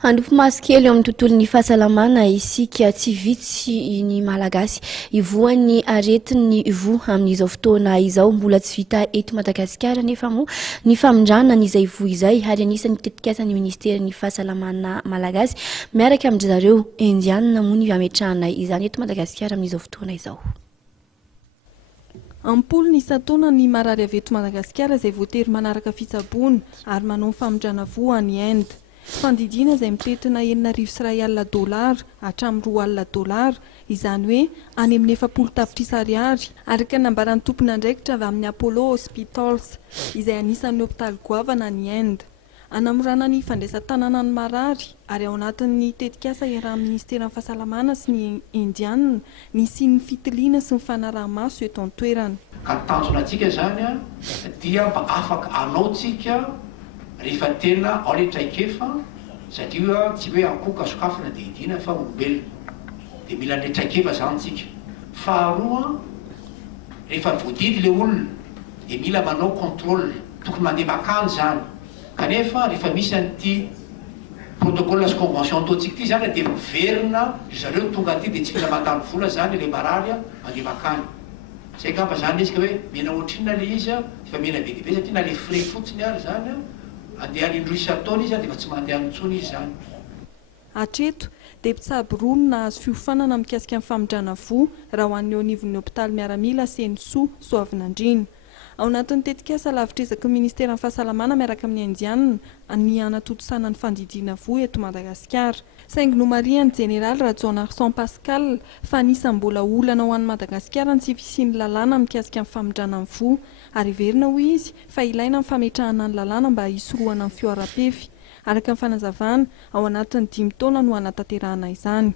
Androfo maso kely eo amin'ny tontolon'ny fahasalamana isika tsy vitsy ny malagasy ivoan'ny aretin'ny vo amin'izao fotoana izao mbola tsy vita eto Madagasikara nefa moa ny famindranana izay vo izay ary anisan'ny tetikasan'ny ministerin'ny fahasalamana malagasy miaraka amin'ny zareo indianina moa ny ametrahana izany eto Madagasikara amin'izao fotoana izao. Ampolo ny isan-taona ny marary avy eto Madagasikara izay voatery manaraka fitsaboana ary manao famindrana vo any Inde. Fandidiana izay mitetina $1,000 hatramin'ny $2 izany hoe any amin'ny 70 tapitrisa ariary araka nambaran'ny tompony andraikitra avy amin'ny Apollo Hospitals izay anisan'ny hopitaly goavana ny Inde. Anamorana ny fandraisan-tanàna ny marary ary ao anatin'ny tetikasa iarahan'ny ministerin'ny fahasalamana sy ny indianina nisy ny fitiliana sy ny fanaraha-maso eto an-toerana. Ka tanjona antsika zany dia mba afaka anaotsika rehefa tena ao le traikefa satria tsy hoe akoka sokafana dia idina fa olombelona dia mila le traikefa zany tsika. Faharoa rehefa voadidy le olona dia mila manao contrôle tokony mandeha makany zany. Kanefa rehefa misy an'ity protocole sy convention ataontsika ity zany dia miverina zareo tonga aty dia tsy mila mandany vola zany le marary mandeha makany. Zay ngamba zany izy ka hoe mena ohatrinona le izy efa mena be dia be satria na le frais fotsiny ary zany andeha indroa isan-taona izy dia tsy mandeha amintsony izy zany. Hatreto dia mpitsabo rono nahazo fiofanana mikasika amin'ny famindrana vo raha ho an'ny eo anivon'ny hopitaly miaramila Senso Soavinandriana. Ao anatin'ny tetikasa lavitrezaky ny ministerin'ny fahasalamana miaraka amin'ny indianina ny anatotosana ny fandidiana vo eto Madagasikara. Saingy nomarian'ny jeneraly Rajon Arsan Pascal fa anisany mbola olana ho an'ny Madagasikara ny tsy fisian'ny lalàna mikasika amin'ny famindrana vo ary verina ho izy fa ilaina ny fametrahana ny lalàna mba hisorohana ny fioaram-pefy. Araka ny fanazavana ao anatin'ny 5 taona no hanatanterahana izany.